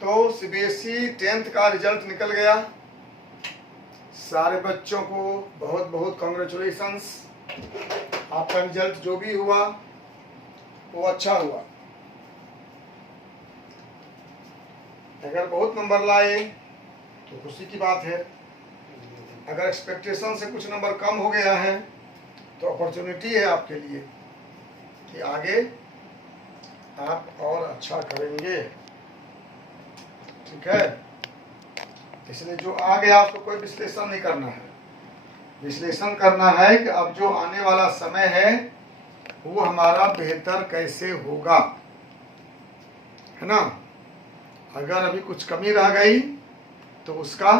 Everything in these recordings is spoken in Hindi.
तो सीबीएसई 10th का रिजल्ट निकल गया। सारे बच्चों को बहुत बहुत कॉन्ग्रेचुलेशंस। आपका रिजल्ट जो भी हुआ वो अच्छा हुआ। अगर बहुत नंबर लाए तो खुशी की बात है। अगर एक्सपेक्टेशन से कुछ नंबर कम हो गया है तो अपॉर्चुनिटी है आपके लिए कि आगे आप और अच्छा करेंगे। ठीक है, इसलिए जो आ गया आपको कोई विश्लेषण नहीं करना है। विश्लेषण करना है कि अब जो आने वाला समय है वो हमारा बेहतर कैसे होगा, है ना। अगर अभी कुछ कमी रह गई तो उसका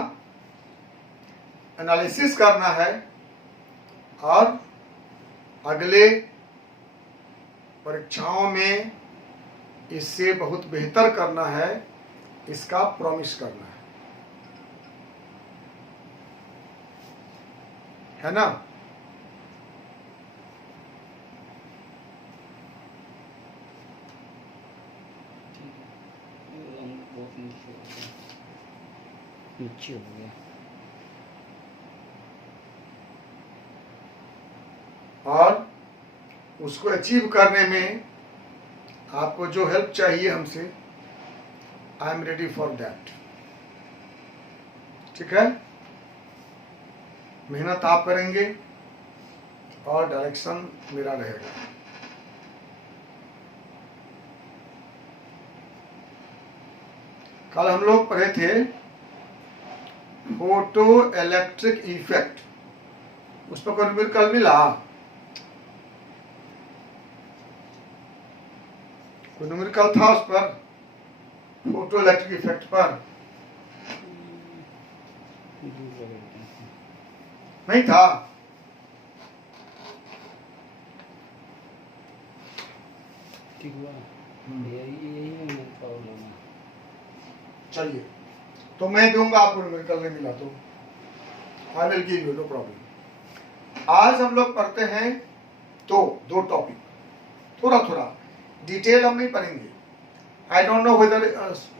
एनालिसिस करना है और अगले परीक्षाओं में इससे बहुत बेहतर करना है, इसका प्रॉमिस करना है ना। नीचे हो गया। और उसको अचीव करने में आपको जो हेल्प चाहिए हमसे, I am ready for that. ठीक है, मेहनत आप करेंगे और डायरेक्शन मेरा रहेगा। कल हम लोग पढ़े थे फोटो इलेक्ट्रिक इफेक्ट, उस पर कोई न्यूमेरिकल मिला? कोई न्यूमेरिकल था उस पर, फोटो इलेक्ट्रिक इफेक्ट पर? नहीं था। चलिए, तो मैं दूंगा आपको, न्यूमेरिकल नहीं मिला तो I will give you, no problem. आज हम लोग पढ़ते हैं दो टॉपिक, थोड़ा थोड़ा डिटेल हम नहीं पढ़ेंगे। आई डोंट नो वेदर,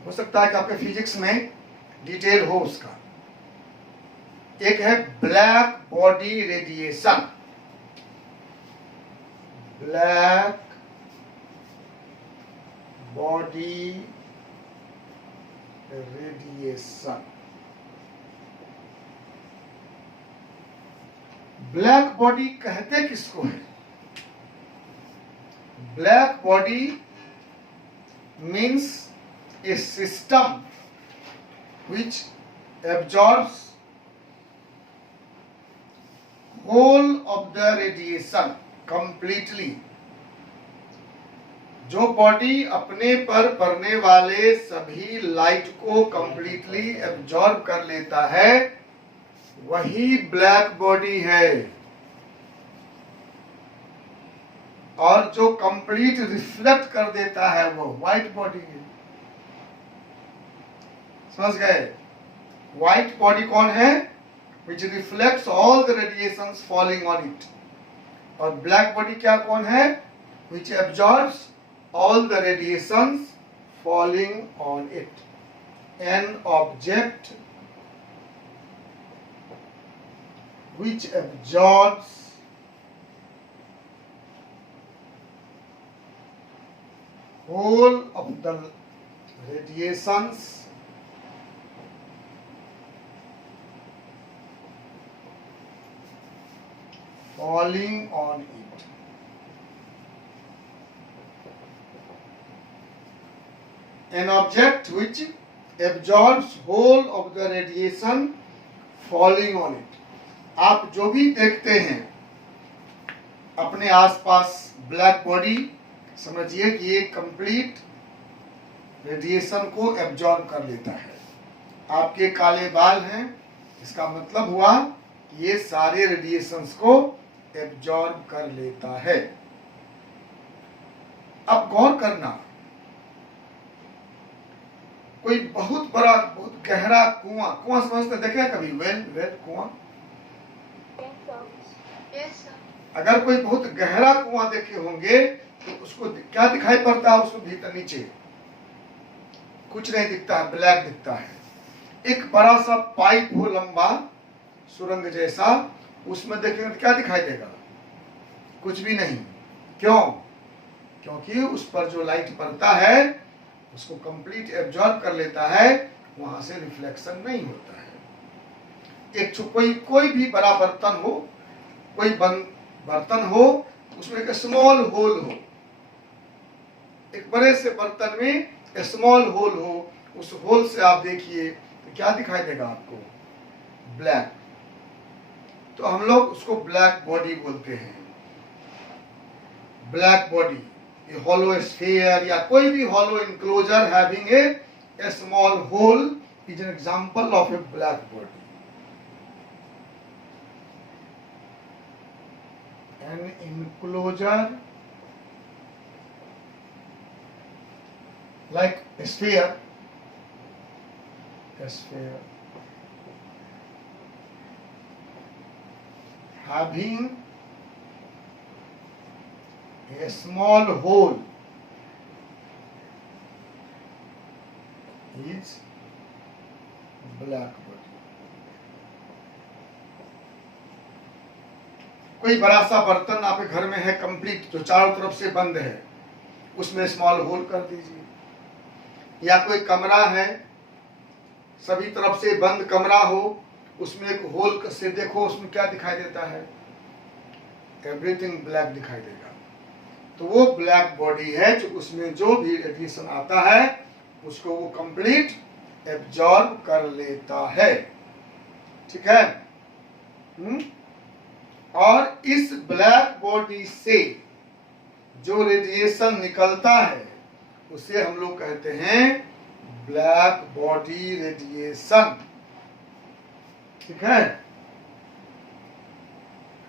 हो सकता है कि आपके फिजिक्स में डिटेल हो उसका। एक है black body radiation, black body radiation. Black body कहते किसको है? Black body means A system which absorbs whole of the radiation completely। जो बॉडी अपने पर पड़ने वाले सभी लाइट को कंप्लीटली एब्जॉर्ब कर लेता है वही ब्लैक बॉडी है। और जो कंप्लीट रिफ्लेक्ट कर देता है वो व्हाइट बॉडी है। समझ गए? व्हाइट बॉडी कौन है? which reflects all the radiations falling on it। और ब्लैक बॉडी क्या कौन है? which absorbs all the radiations falling on it। an object which absorbs whole of the radiations falling on it। An object which absorbs whole of the radiation falling on it। आप जो भी देखते हैं अपने आसपास ब्लैक बॉडी, समझिए कि ये कंप्लीट रेडिएशन को एब्जॉर्ब कर लेता है। आपके काले बाल हैं, इसका मतलब हुआ कि ये सारे रेडिएशंस को एब्जॉर्ब कर लेता है। अब गौर करना, कोई बहुत बड़ा बहुत गहरा कुआं, कुआं समझते देखे कभी? वेल कुआं। अगर कोई बहुत गहरा कुआं देखे होंगे तो उसको क्या दिखाई पड़ता है? उसको भीतर नीचे कुछ नहीं दिखता है, ब्लैक दिखता है। एक बड़ा सा पाइप हो लंबा, सुरंग जैसा, उसमें देखेंगे तो क्या दिखाई देगा? कुछ भी नहीं। क्यों? क्योंकि उस पर जो लाइट पड़ता है उसको कंप्लीट एब्जॉर्ब कर लेता है, वहां से रिफ्लेक्शन नहीं होता है। एक कोई भी बड़ा बर्तन हो, कोई बर्तन हो, उसमें एक स्मॉल होल हो, एक बड़े से बर्तन में स्मॉल होल हो, उस होल से आप देखिए तो क्या दिखाई देगा आपको? ब्लैक। तो हम लोग उसको ब्लैक बॉडी बोलते हैं। Black body, a hollow sphere या कोई भी hollow enclosure having a small hole is an example of a black body. An enclosure like a sphere having a small hole is black body. कोई बड़ा सा बर्तन आपके घर में है कंप्लीट, जो चारों तरफ से बंद है, उसमें स्मॉल होल कर दीजिए। या कोई कमरा है, सभी तरफ से बंद कमरा हो, उसमें एक होल से देखो, उसमें क्या दिखाई देता है? एवरीथिंग ब्लैक दिखाई देगा। तो वो ब्लैक बॉडी है, जो उसमें जो भी रेडिएशन आता है उसको वो कंप्लीट एब्जॉर्ब कर लेता है। ठीक है? और इस ब्लैक बॉडी से जो रेडिएशन निकलता है उसे हम लोग कहते हैं ब्लैक बॉडी रेडिएशन। ठीक है?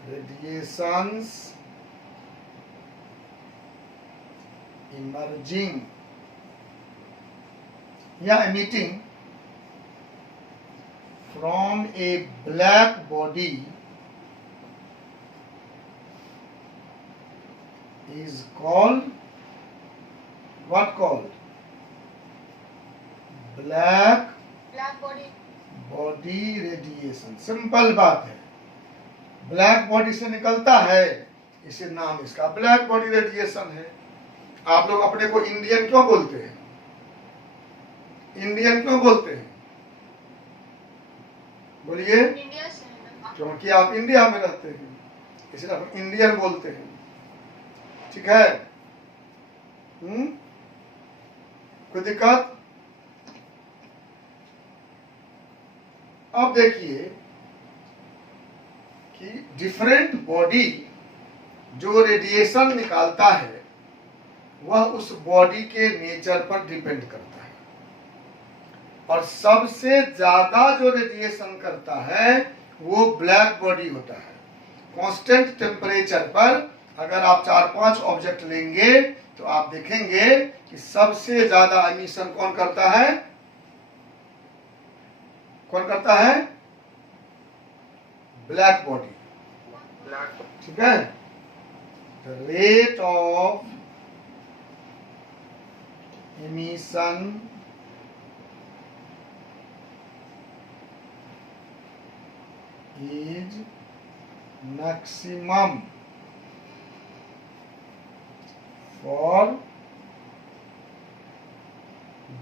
रेडिएशंस emerging या emitting from a black body is called what? Called black body radiation। Simple बात है, ब्लैक बॉडी से निकलता है, इसे नाम इसका ब्लैक बॉडी रेडिएशन है। आप लोग अपने को इंडियन क्यों बोलते हैं? इंडियन क्यों बोलते हैं? बोलिए। क्योंकि आप इंडिया में रहते हैं, इसलिए आप इंडियन बोलते हैं। ठीक है? कोई दिक्कत? अब देखिए कि डिफरेंट बॉडी जो रेडिएशन निकालता है वह उस बॉडी के नेचर पर डिपेंड करता है, और सबसे ज्यादा जो रेडिएशन करता है वो ब्लैक बॉडी होता है। कांस्टेंट टेम्परेचर पर अगर आप 4-5 ऑब्जेक्ट लेंगे तो आप देखेंगे कि सबसे ज्यादा एमिशन कौन करता है? कौन करता है? Black body. ठीक है? The rate of emission is maximum for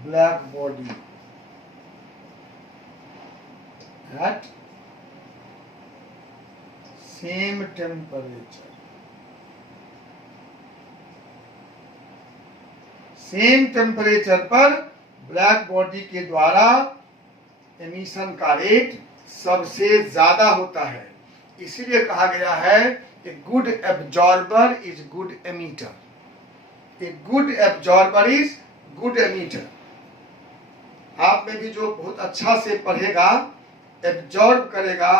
black body at same temperature। Same temperature पर ब्लैक बॉडी के द्वारा एमिशन का रेट सबसे ज्यादा होता है। इसीलिए कहा गया है a good absorber is good emitter. A good absorber is good emitter. आप में भी जो बहुत अच्छा से पढ़ेगा, एब्जॉर्ब करेगा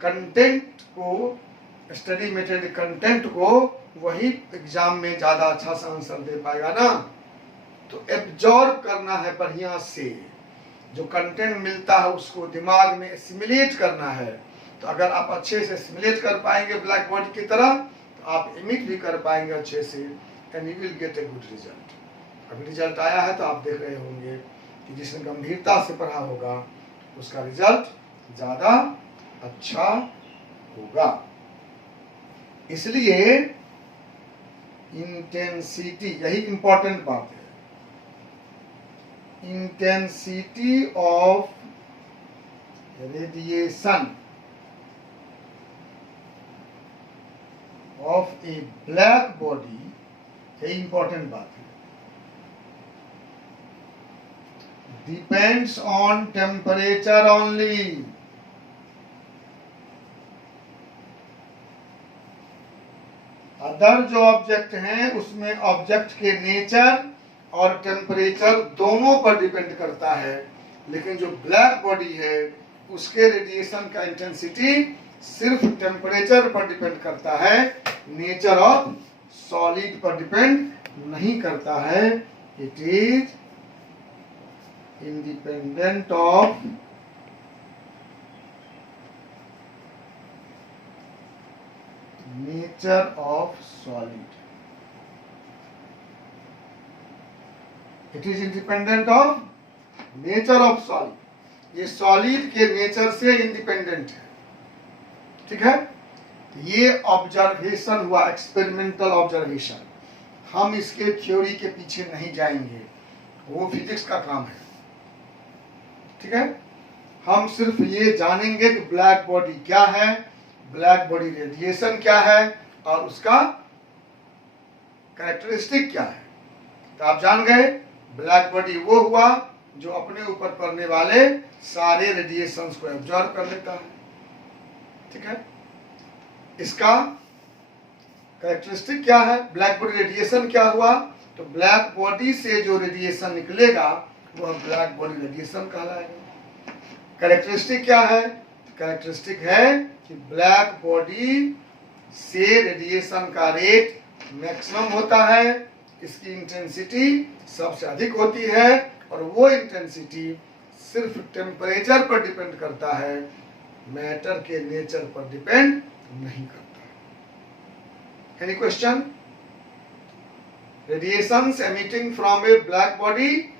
कंटेंट को, स्टडी मटेरियल कंटेंट को, वही एग्जाम में ज्यादा अच्छा सा आंसर दे पाएगा ना। तो एब्जॉर्ब करना है बढ़िया से, जो कंटेंट मिलता है उसको दिमाग में एसिमिलेट करना है। तो अगर आप अच्छे से एसिमिलेट कर पाएंगे ब्लैक बॉडी की तरह, तो आप इमिट भी कर पाएंगे अच्छे से, and you will get a good result. अभी रिजल्ट आया है तो आप देख रहे होंगे कि जिसने गंभीरता से पढ़ा होगा उसका रिजल्ट ज़्यादा अच्छा होगा। इसलिए इंटेंसिटी, यही इंपॉर्टेंट बात है, intensity of radiation of A black body, यही इंपॉर्टेंट बात है, depends on temperature only. Other जो ऑब्जेक्ट हैं उसमें ऑब्जेक्ट के नेचर और टेम्परेचर दोनों पर डिपेंड करता है, लेकिन जो ब्लैक बॉडी है उसके रेडिएशन का इंटेंसिटी सिर्फ टेम्परेचर पर डिपेंड करता है, नेचर ऑफ सॉलिड पर डिपेंड नहीं करता है। It is independent of nature of solid, it is independent of nature of solid. ये सॉलिड के नेचर से इंडिपेंडेंट है, ठीक है। ये ऑब्जर्वेशन हुआ, एक्सपेरिमेंटल ऑब्जर्वेशन। हम इसके थ्योरी के पीछे नहीं जाएंगे, वो फिजिक्स का काम है, ठीक है। हम सिर्फ ये जानेंगे कि ब्लैक बॉडी क्या है, ब्लैक बॉडी रेडिएशन क्या है और उसका कैरेक्टरिस्टिक क्या है। तो आप जान गए ब्लैक बॉडी वो हुआ जो अपने ऊपर पड़ने वाले सारे रेडिएशंस को एब्जॉर्ब कर लेता है, ठीक है। इसका कैरेक्टरिस्टिक क्या है, ब्लैक बॉडी रेडिएशन क्या हुआ, तो ब्लैक बॉडी से जो रेडिएशन निकलेगा वह ब्लैक बॉडी रेडिएशन कहलाएगा। कैरेक्टरिस्टिक क्या है, कैरेक्टरिस्टिक है कि ब्लैक बॉडी से रेडिएशन का रेट मैक्सिमम होता है, इसकी इंटेंसिटी सबसे अधिक होती है और वो इंटेंसिटी सिर्फ टेम्परेचर पर डिपेंड करता है, मैटर के नेचर पर डिपेंड नहीं करता। Any question? Radiations emitting from a black body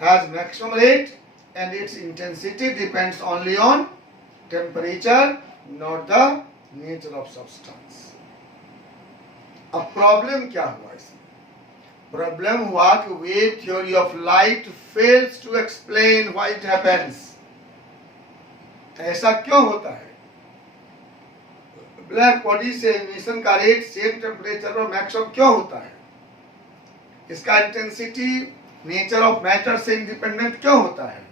has maximum rate and its intensity depends only on temperature, not the nature of substance. अब प्रॉब्लम क्या हुआ इसमें? प्रॉब्लम हुआ कि wave theory of light fails to explain why it happens. ऐसा क्यों होता है? ब्लैक बॉडी से एमिशन का रेट सेम टेम्परेचर पर मैक्सिमम क्यों होता है? इसका इंटेंसिटी नेचर ऑफ मैटर से इंडिपेंडेंट क्यों होता है?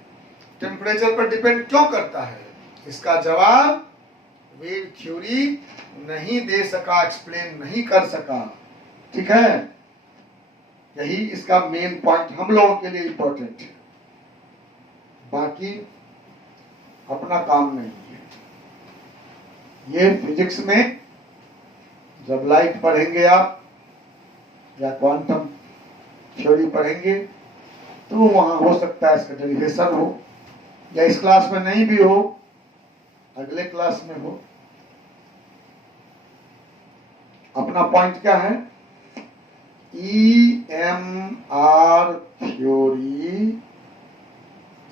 टेम्परेचर पर डिपेंड क्यों करता है? इसका जवाब वेव थ्योरी नहीं दे सका, एक्सप्लेन नहीं कर सका, ठीक है। यही इसका मेन पॉइंट हम लोगों के लिए इंपॉर्टेंट है, बाकी अपना काम नहीं है। ये फिजिक्स में जब लाइट पढ़ेंगे आप या क्वांटम थ्योरी पढ़ेंगे तो वहां हो सकता है इसका डेरिवेशन हो, या इस क्लास में नहीं भी हो, अगले क्लास में हो। अपना पॉइंट क्या है? EMR थ्योरी,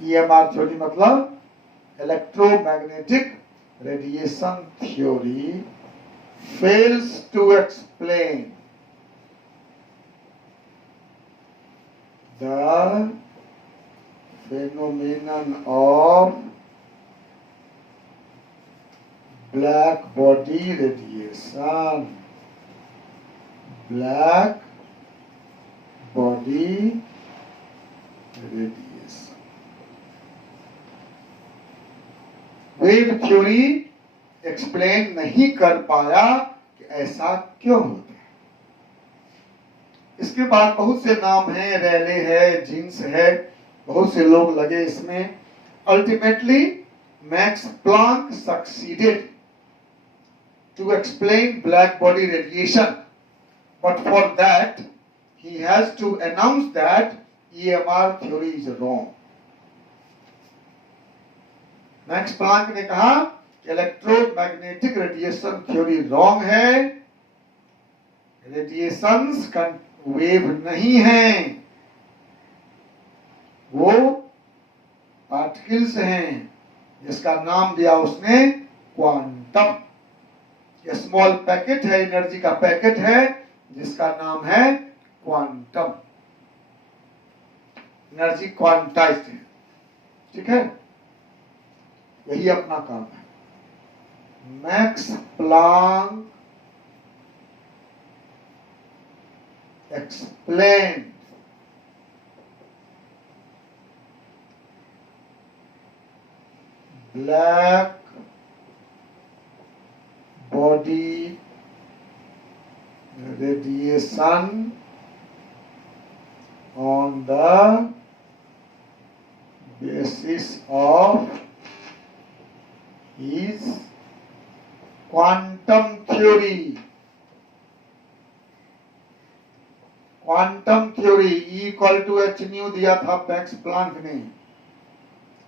EMR थ्योरी मतलब electromagnetic radiation theory fails to explain the phenomenon of black body radiation. Black body radiation. Wave theory explain नहीं कर पाया कि ऐसा क्यों होता है। इसके बाद बहुत से नाम हैं, रेले है, जीन्स है, बहुत से लोग लगे इसमें। Ultimately Max Planck succeeded to explain black body radiation, but for that he has to announce that EMR theory is wrong. Max Planck ने कहा इलेक्ट्रोमैग्नेटिक रेडिएशन थ्योरी रॉन्ग है, रेडिएशंस वेव नहीं है, वो पार्टिकल्स हैं जिसका नाम दिया उसने क्वांटम। ये स्मॉल पैकेट है, एनर्जी का पैकेट है जिसका नाम है क्वांटम। एनर्जी क्वांटाइज्ड है, ठीक है। यही अपना काम है। Max Planck explain black body radiation on the basis of his quantum theory. Quantum theory E equal to H nu दिया था मैक्स प्लांक ने।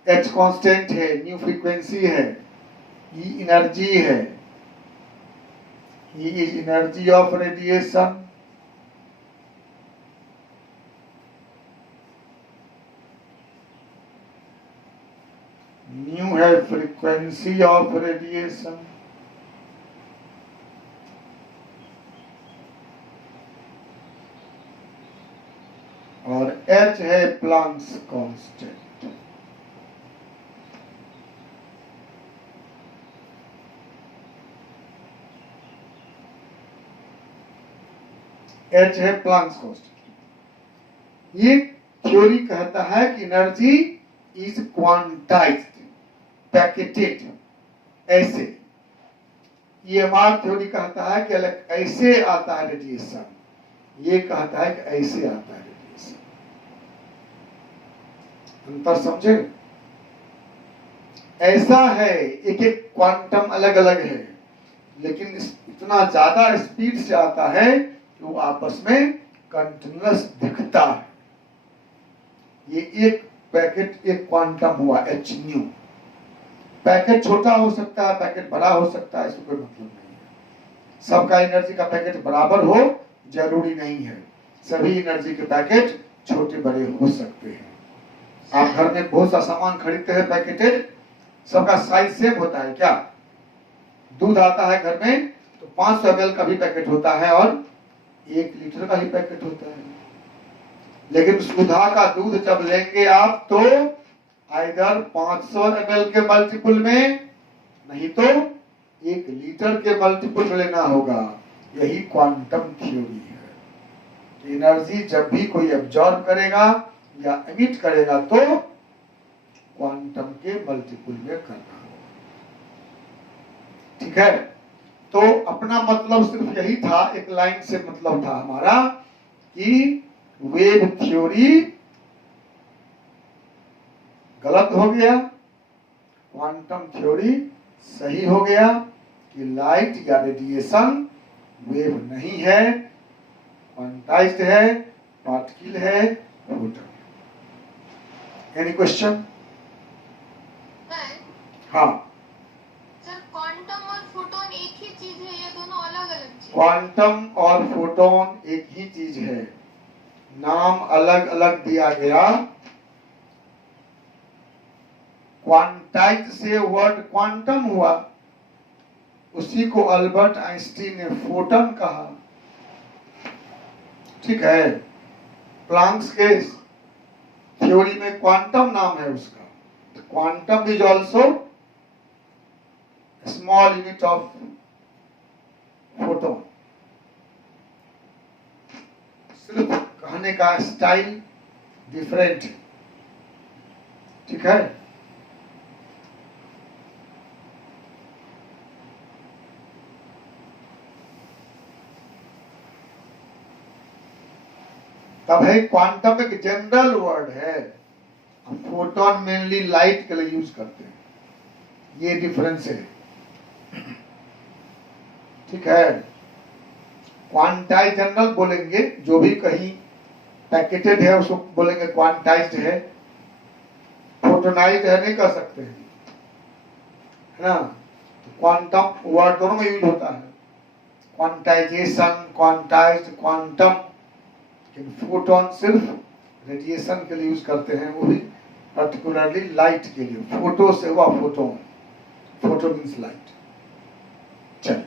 H कांस्टेंट है, न्यू फ्रीक्वेंसी है, E एनर्जी है। E is energy of radiation. Nu है frequency of radiation. और H है प्लांक्स कांस्टेंट। H है प्लांक्स कांस्टेंट। ये थ्योरी कहता है कि एनर्जी इज क्वांटाइज्ड, पैकेटेड, ऐसे। EMR थ्योरी कहता है कि अलग ऐसे आता है रेडिएशन, ये कहता है कि ऐसे आता है रेडिएशन। अंतर समझे? ऐसा है, एक एक क्वांटम अलग अलग है, लेकिन इतना ज्यादा स्पीड से आता है कि वो आपस में कंटिन्यूअस दिखता है। ये एक पैकेट, एक क्वांटम हुआ H न्यू। पैकेट छोटा हो सकता है, पैकेट बड़ा हो सकता है, इसमें कोई मतलब नहीं है। सबका एनर्जी का पैकेट बराबर हो जरूरी नहीं है। सभी एनर्जी के पैकेट छोटे बड़े हो सकते हैं। आप घर में बहुत सा सामान खरीदते हैं पैकेटेड, सबका साइज सेम होता है क्या? दूध आता है घर में तो 500 ml का भी पैकेट होता है और 1 लीटर का ही पैकेट होता है। लेकिन सुधा का दूध जब लेंगे आप तो आइदर 500 ml के मल्टीपल में, नहीं तो 1 लीटर के मल्टीपल में लेना होगा। यही क्वांटम थ्योरी है। एनर्जी जब भी कोई एब्जॉर्ब करेगा या एमिट करेगा तो क्वांटम के मल्टीपल में करना होगा, ठीक है। तो अपना मतलब सिर्फ यही था, एक लाइन से मतलब था हमारा कि वेव थ्योरी गलत हो गया, क्वांटम थ्योरी सही हो गया कि लाइट या रेडिएशन वेव नहीं है, क्वांटाइज्ड है, पार्टिकल है, फोटन। Any question? हाँ सर, क्वांटम और फोटोन एक ही चीज है या दोनों अलग अलग चीज? क्वांटम और फोटोन एक ही चीज है, नाम अलग अलग दिया गया। क्वांटाइज से वर्ड क्वांटम हुआ, उसी को अल्बर्ट आइंस्टीन ने फोटन कहा, ठीक है। प्लांक्स के थ्योरी में क्वांटम नाम है उसका। Quantum is also small unit of photon. सिर्फ कहने का स्टाइल डिफरेंट है, ठीक है। तब है क्वांटम एक जनरल वर्ड है, हम फोटोन मेनली लाइट के लिए यूज करते हैं, ये डिफरेंस है, ठीक है। क्वांटाइज जनरल बोलेंगे, जो भी कहीं पैकेटेड है उसको बोलेंगे क्वांटाइज्ड है। फोटोनाइज्ड है नहीं कर सकते हैं, है ना। तो क्वांटम वर्ड दोनों में यूज होता है, क्वांटाइजेशन, क्वांटाइज्ड, क्वांटम। फोटोन सिर्फ रेडिएशन के लिए यूज करते हैं, वो भी पर्टिकुलरली लाइट के लिए। फोटो से हुआ फोटोन, फोटो मीन्स लाइट। चलिए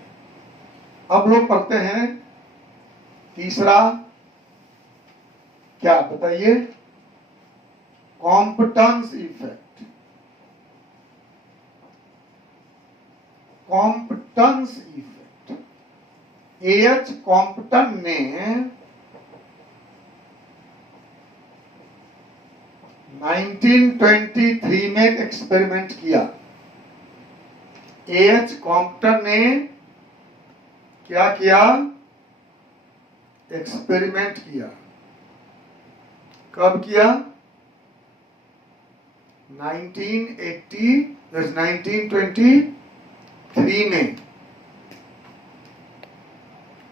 अब लोग पढ़ते हैं तीसरा, क्या बताइए, competence effect. Competence effect, H Compton ने 1923 में एक्सपेरिमेंट किया। एच कॉम्पटन ने क्या किया, एक्सपेरिमेंट किया। कब किया, 1923 में।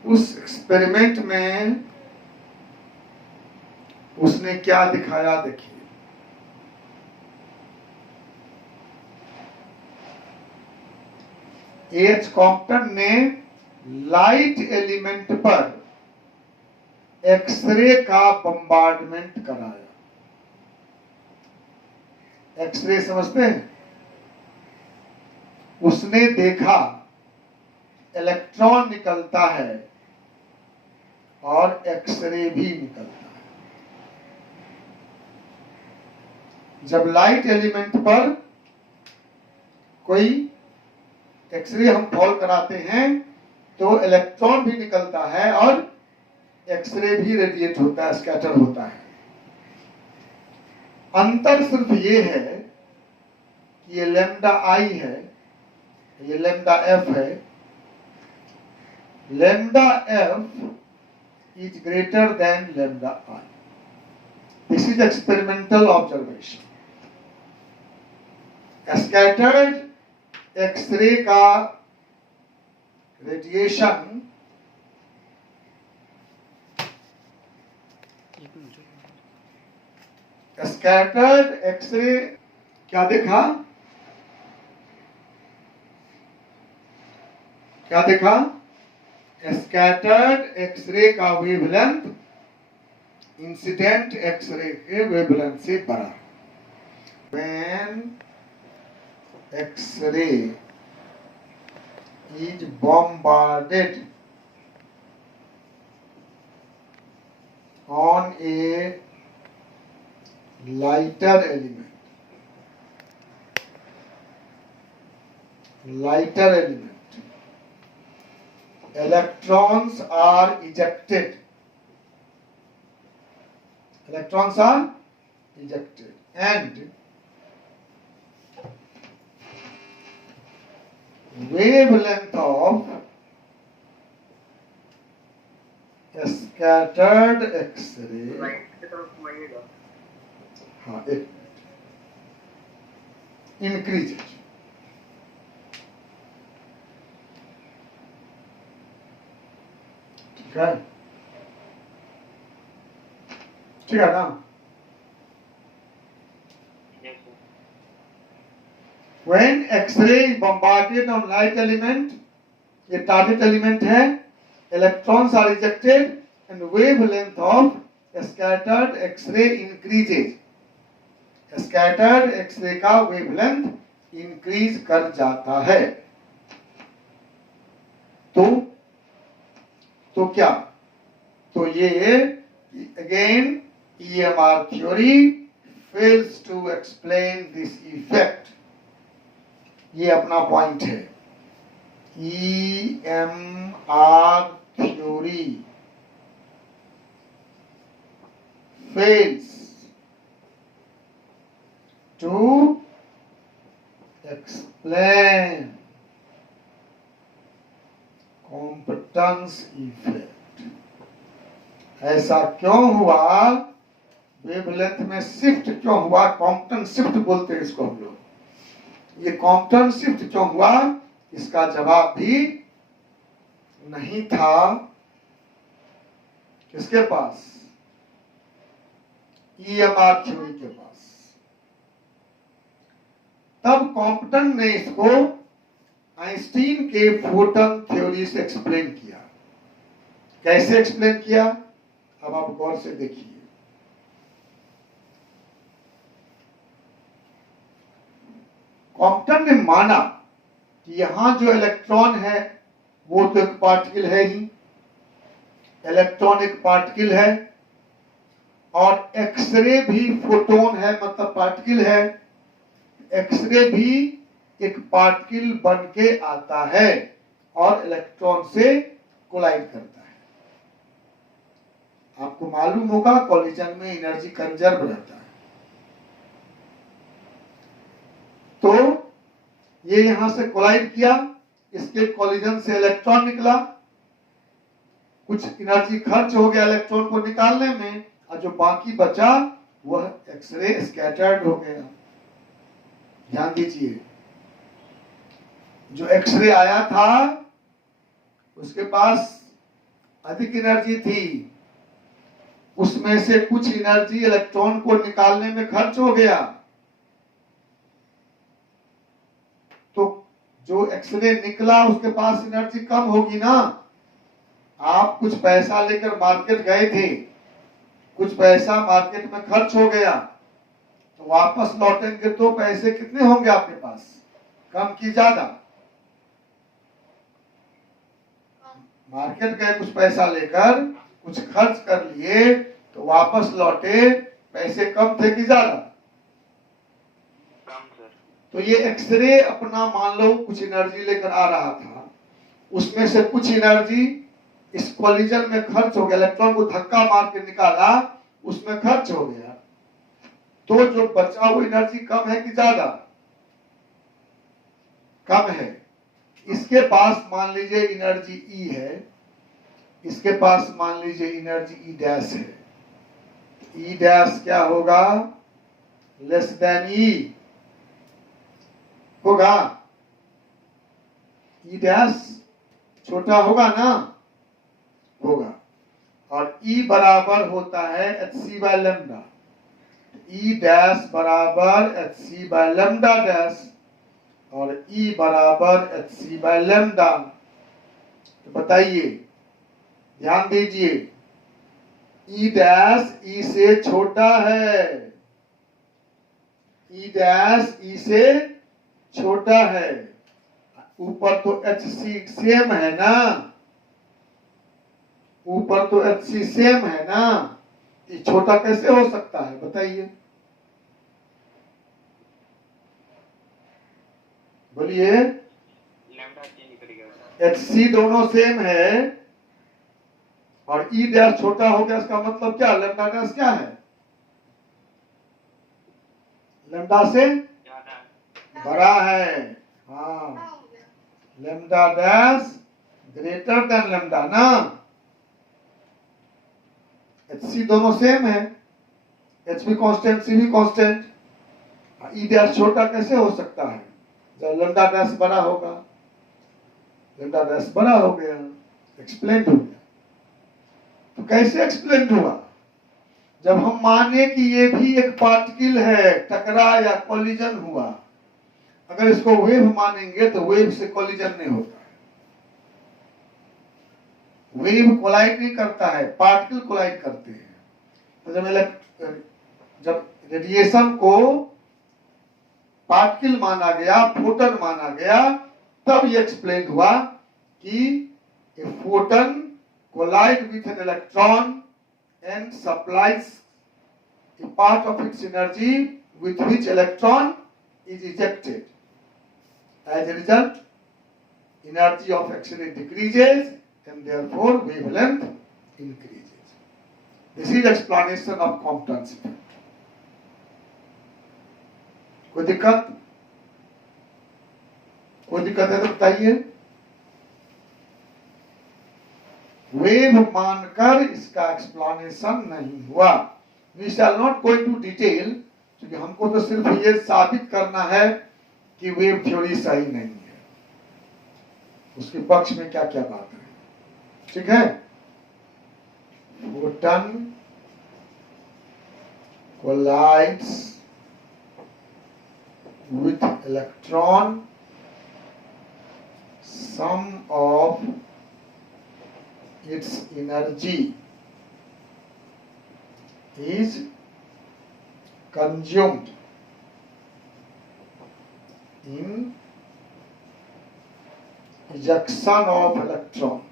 उस एक्सपेरिमेंट में उसने क्या दिखाया, देखिए। एच कॉम्पटन ने लाइट एलिमेंट पर एक्सरे का बम्बार्डमेंट कराया। एक्सरे समझते हैं? उसने देखा इलेक्ट्रॉन निकलता है और एक्सरे भी निकलता है। जब लाइट एलिमेंट पर कोई एक्सरे हम फॉल कराते हैं तो इलेक्ट्रॉन भी निकलता है और एक्सरे भी रेडिएट होता है, स्कैटर होता है। अंतर सिर्फ ये है कि ये लैम्डा आई है, ये लैम्डा एफ है। Lambda F is greater than lambda I. This is experimental observation. Scattered X-ray का रेडिएशन स्कैटर्ड एक्सरे क्या देखा, क्या देखा, स्कैटर्ड एक्सरे का वेवलेंथ इंसिडेंट एक्सरे के वेवलेंथ से बड़ा। When X-ray is bombarded on a lighter element, electrons are ejected. Electrons are ejected and wavelength of scattered X-ray, हाँ एक increases. ठीक है, ठीक है ना? When X-ray is bombarded on light element, ये target element है, electrons are ejected and wavelength of scattered X-ray increases. Scattered X-ray का wavelength increase कर जाता है। तो क्या? तो ये again EMR theory fails to explain this effect. ये अपना पॉइंट है। EMR theory fails to explain competence effect। ऐसा क्यों हुआ, वेवलेंथ में शिफ्ट क्यों हुआ, कॉम्पटन शिफ्ट बोलते हैं इसको हम लोग। ये कॉम्पटन शिफ्ट क्यों हुआ, इसका जवाब भी नहीं था किसके पास, EMR थ्योरी के पास। तब कॉम्पटन ने इसको आइंस्टीन के फोटन थ्योरी से एक्सप्लेन किया। कैसे एक्सप्लेन किया, अब आप गौर से देखिए। कॉम्पटन ने माना कि यहां जो इलेक्ट्रॉन है वो तो एक पार्टिकल है ही, इलेक्ट्रॉन एक पार्टिकल है, और एक्सरे भी फोटोन है, मतलब पार्टिकल है। एक्सरे भी एक पार्टिकल बन के आता है और इलेक्ट्रॉन से कोलाइड करता है। आपको मालूम होगा कॉलिजन में एनर्जी कंजर्व रहता है। तो ये यहां से कोलाइड किया, इसके कॉलिजन से इलेक्ट्रॉन निकला, कुछ एनर्जी खर्च हो गया इलेक्ट्रॉन को निकालने में, और जो बाकी बचा वह एक्सरे स्कैटर्ड हो गया। ध्यान दीजिए, जो एक्सरे आया था उसके पास अधिक एनर्जी थी, उसमें से कुछ एनर्जी इलेक्ट्रॉन को निकालने में खर्च हो गया। तो जो एक्सरे निकला उसके पास एनर्जी कम होगी ना। आप कुछ पैसा लेकर मार्केट गए थे, कुछ पैसा मार्केट में खर्च हो गया, तो वापस लौटेंगे तो पैसे कितने होंगे आपके पास, कम की ज्यादा? मार्केट गए कुछ पैसा लेकर, कुछ खर्च कर लिए, तो वापस लौटे पैसे कम थे कि ज्यादा? कम सर। तो ये एक्सरे अपना मान लो कुछ एनर्जी लेकर आ रहा था, उसमें से कुछ एनर्जी इस कॉलिजन में खर्च हो गया, इलेक्ट्रॉन को धक्का मार के निकाला, उसमें खर्च हो गया। तो जो बचा हुआ एनर्जी कम है कि ज्यादा? कम है। इसके पास मान लीजिए एनर्जी ई है, इसके पास मान लीजिए एनर्जी ई डैश है। ई डैश क्या होगा? लेस देन ई होगा। ई डैश छोटा होगा ना? होगा। और ई बराबर होता है H C by lambda. E dash बराबर H C by lambda dash, और ई बराबर एच सी बाय लेमडा। तो बताइए, ध्यान दीजिए, ई डैश ई से छोटा है, ई डैश ई से छोटा है। ऊपर तो एच सी सेम है ना, ऊपर तो एच सी सेम है ना, ये छोटा कैसे हो सकता है बताइए? बोलिए। लैम्डा चेंज करेगा। एच सी दोनों सेम है और ई डैश छोटा हो गया, इसका मतलब क्या? लेमडा डैश क्या है? लेमडा से ज्यादा बड़ा है। हाँ, lambda dash greater than lambda ना। एच सी दोनों सेम है, एच भी कांस्टेंट, सी भी कांस्टेंट। ई डैश छोटा कैसे हो सकता है? जब लेमडा डैश बड़ा होगा। लेमडा डैश बड़ा हो गया, एक्सप्लेन हो गया। तो कैसे एक्सप्लेन हुआ? जब हम माने कि ये भी एक पार्टिकल है, टकरा या कॉलिजन हुआ, अगर इसको वेव मानेंगे तो वेव से कॉलिजन नहीं होता है। वेव कोलाइड नहीं करता है, पार्टिकल कोलाइड करते हैं। तो जब रेडिएशन को पार्टिकल माना गया, फोटन माना गया, तब ये एक्सप्लेन हुआ कि a photon collide with an electron and supplies a part of its energy with which electron is ejected. As a result, energy of X-ray decreases and therefore wavelength increases. This is explanation of Compton's effect. कोई दिक्कत? कोई दिक्कत है तो बताइए। वेव मानकर इसका एक्सप्लेनेशन नहीं हुआ। We shall not go into detail, क्योंकि हमको तो सिर्फ ये साबित करना है कि वेव थ्योरी सही नहीं है, उसके पक्ष में क्या क्या बात है। ठीक है? Photon collides with electron, some of its energy is consumed in ejection of electron.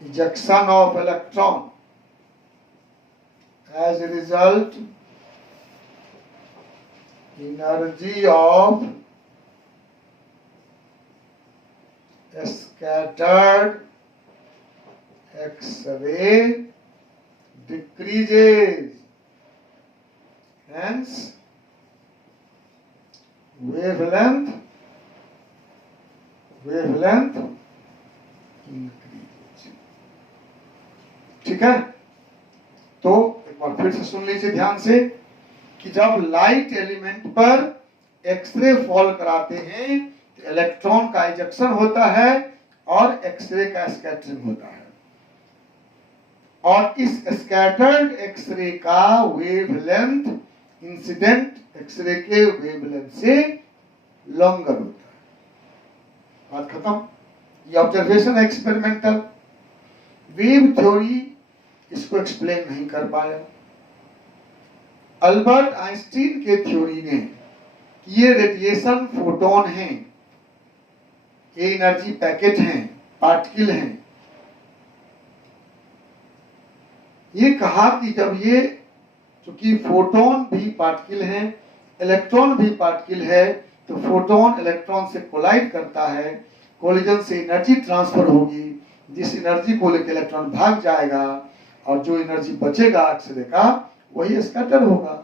Ejection of electron. As a result, energy of scattered X-ray decreases. Hence, wavelength increases. ठीक है, तो एक बार फिर से सुन लीजिए ध्यान से कि जब लाइट एलिमेंट पर एक्सरे फॉल कराते हैं तो इलेक्ट्रॉन का इजेक्शन होता है और एक्सरे का स्कैटरिंग होता है, और इस स्कैटर्ड एक्सरे का वेवलेंथ इंसिडेंट एक्सरे के वेवलेंथ से लॉन्गर होता है। बात खत्म। ये ऑब्जर्वेशन एक्सपेरिमेंटल। वेव थ्योरी इसको एक्सप्लेन नहीं कर पाया। अल्बर्ट आइंस्टीन के थ्योरी ने ये रेडिएशन फोटोन हैं, ये एनर्जी पैकेट हैं, पार्टिकल हैं। ये कहा कि जब ये, चूंकि फोटोन भी पार्टिकल हैं, इलेक्ट्रॉन भी पार्टिकल है, तो फोटोन इलेक्ट्रॉन से कोलाइड करता है, कोलिजन से एनर्जी ट्रांसफर होगी, जिस एनर्जी को लेकर इलेक्ट्रॉन भाग जाएगा और जो एनर्जी बचेगा एक्सरे का वही स्कैटर होगा।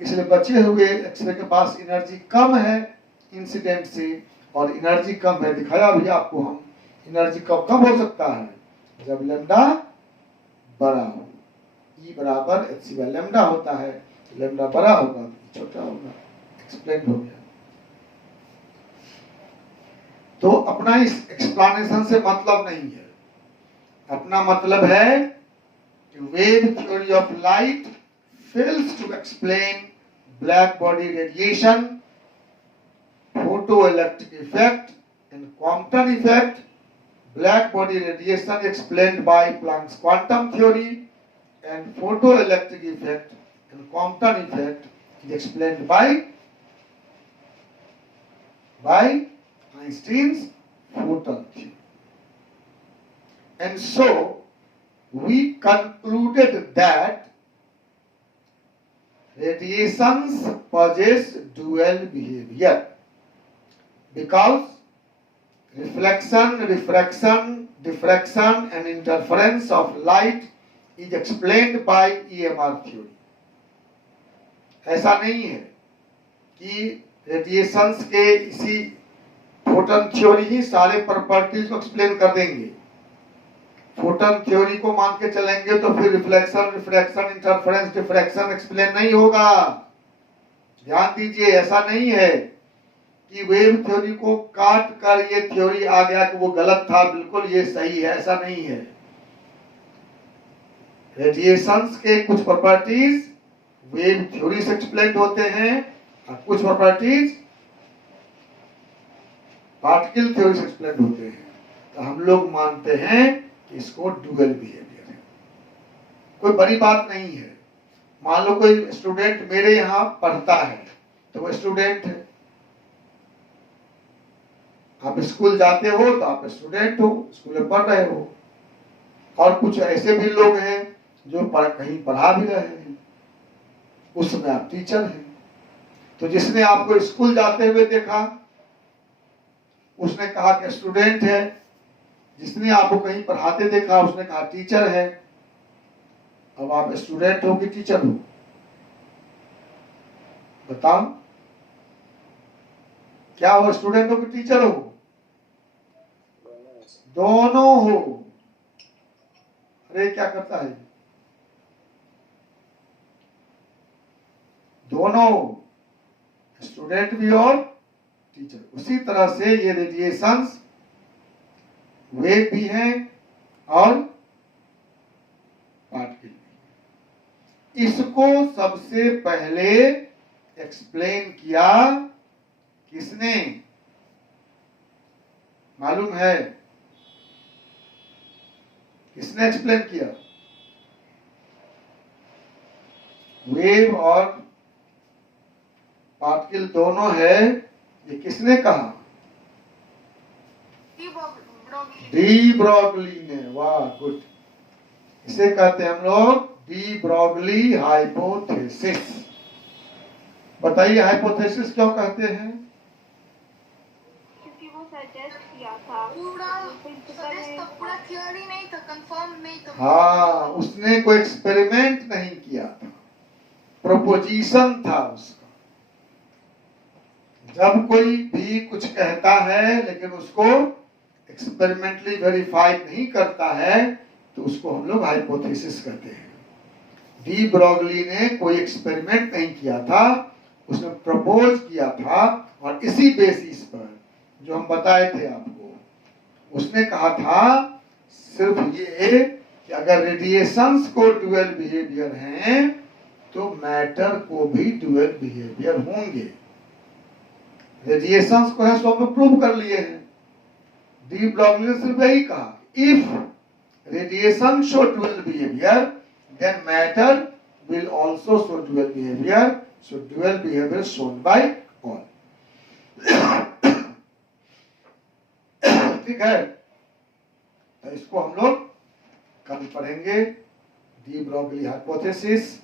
इसलिए बचे हुए एक्सरे के पास एनर्जी कम है इंसिडेंट से, और एनर्जी कम है, दिखाया भी आपको हम। एनर्जी कब हो सकता है? जब लैम्डा बड़ा हो। ई बराबर एच सी बाई लैम्डा होता है, लैम्डा बड़ा होगा तो छोटा होगा। एक्सप्लेन हो गया। तो अपना इस एक्सप्लेनेशन से मतलब नहीं है, अपना मतलब है कि wave theory of light fails to explain black body radiation, photoelectric effect and Compton effect. Black body radiation explained by Planck's quantum theory, and photoelectric effect and Compton effect is explained by Einstein's photon theory. And so we concluded that radiations possess dual behavior because reflection, refraction, diffraction and interference of light is explained by EMR theory. ऐसा नहीं है कि रेडिएशंस के इसी फोटन थ्योरी ही सारे प्रॉपर्टीज को एक्सप्लेन कर देंगे। फोटन थ्योरी को मान के चलेंगे तो फिर reflection, refraction, interference, diffraction explain नहीं होगा। ध्यान दीजिए, ऐसा नहीं है कि वेव थ्योरी को काट कर ये थ्योरी आ गया कि वो गलत था, बिल्कुल ये सही है, ऐसा नहीं है। रेडिएशंस के कुछ प्रॉपर्टीज वेव थ्योरी से एक्सप्लेन होते हैं और कुछ प्रॉपर्टीज पार्टिकल थ्योरी से एक्सप्लेन होते हैं। तो हम लोग मानते हैं कि इसको डुअल बिहेवियर है, कोई बड़ी बात नहीं है। मान लो कोई स्टूडेंट मेरे यहाँ पढ़ता है तो वो स्टूडेंट है, आप स्कूल जाते हो तो आप स्टूडेंट हो, स्कूल में पढ़ रहे हो। और कुछ ऐसे भी लोग हैं जो कहीं पढ़ा भी रहे हैं, उस समय आप टीचर हैं। तो जिसने आपको स्कूल जाते हुए देखा उसने कहा कि स्टूडेंट है, जिसने आपको कहीं पढ़ाते देखा उसने कहा टीचर है। अब आप स्टूडेंट हो कि टीचर हो? बताओ, क्या हो, स्टूडेंट हो कि टीचर हो? दोनों हो। अरे क्या करता है, दोनों, स्टूडेंट भी और टीचर। उसी तरह से ये रेडिएशंस वेव भी हैं और पार्टिकल भी। इसको सबसे पहले एक्सप्लेन किया किसने, मालूम है? किसने एक्सप्लेन किया? वेव और पार्टिकल पार्टिकल दोनों है, ये किसने कहा? डी ब्रॉगली ने। वाह, गुड। इसे कहते हैं हम लोग डी ब्रॉगली हाइपोथेसिस। बताइए हाइपोथेसिस क्यों कहते हैं? क्योंकि वो सजेस्ट किया था, पूरा थियोरी नहीं था, कंफर्म नहीं था। हाँ, उसने कोई एक्सपेरिमेंट नहीं किया था, प्रोपोजिशन था उसका। जब कोई भी कुछ कहता है लेकिन उसको एक्सपेरिमेंटली वेरीफाइड नहीं करता है तो उसको हम लोग हाइपोथेसिस कहते हैं। डी ब्रॉगली ने कोई एक्सपेरिमेंट नहीं किया था, उसने प्रपोज किया था और इसी बेसिस पर जो हम बताए थे आपको, उसने कहा था सिर्फ ये कि अगर रेडिएशंस को ड्यूअल बिहेवियर हैं तो मैटर को भी ड्यूअल बिहेवियर होंगे। रेडिएशंस को है सो हम प्रूव कर लिए हैं। डी ब्रॉगली ने सिर्फ यही कहा, if radiation show dual behaviour then matter will also show dual behavior, so dual behavior shown by all। ठीक है, तो इसको हम लोग कल पढ़ेंगे, डी ब्रॉगली हाइपोथेसिस,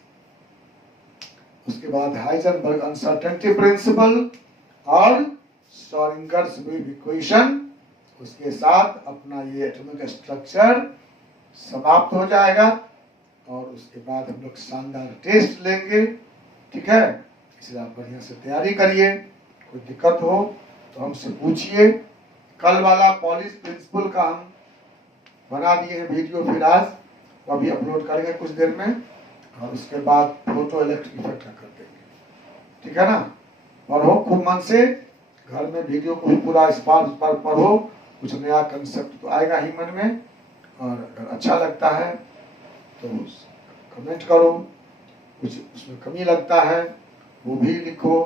उसके बाद हाइजेनबर्ग अनसर्टेनिटी प्रिंसिपल और श्रोडिंगर्स वेव इक्वेशन। उसके साथ अपना ये एटॉमिक स्ट्रक्चर समाप्त हो जाएगा और उसके बाद हम लोग शानदार टेस्ट लेंगे। ठीक है, इसलिए आप बढ़िया से तैयारी करिए, कोई दिक्कत हो तो हमसे पूछिए। कल वाला पॉलिश प्रिंसिपल का हम बना दिए हैं वीडियो, फिर आज वो अभी अपलोड करेंगे कुछ देर में, और उसके बाद फोटो इलेक्ट्रिक इफेक्ट कर देंगे। ठीक है ना, पढ़ो खूब मन से, घर में वीडियो को भी पूरा इस बार पढ़ो, कुछ नया कंसेप्ट तो आएगा ही मन में, और अगर अच्छा लगता है तो कमेंट करो, कुछ उसमें कमी लगता है वो भी लिखो,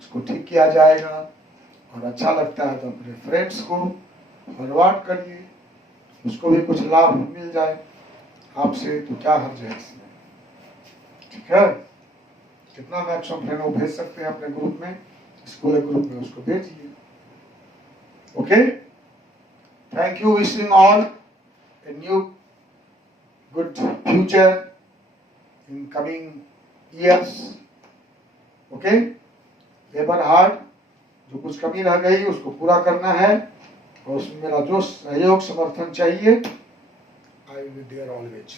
उसको ठीक किया जाएगा, और अच्छा लगता है तो अपने फ्रेंड्स को फॉरवर्ड करिए, उसको भी कुछ लाभ मिल जाए आपसे, तो क्या हर्ज है इसमें। ठीक है, कितना मैक्सिमम फ्रेंड वो भेज सकते हैं अपने ग्रुप में, स्कूल ग्रुप में उसको भेजिए। Okay, thank you, wishing all a new good future in coming years। okay, labor hard, जो कुछ कमी रह गई उसको पूरा करना है, और उसमें मेरा जो सहयोग समर्थन चाहिए, I will be there always।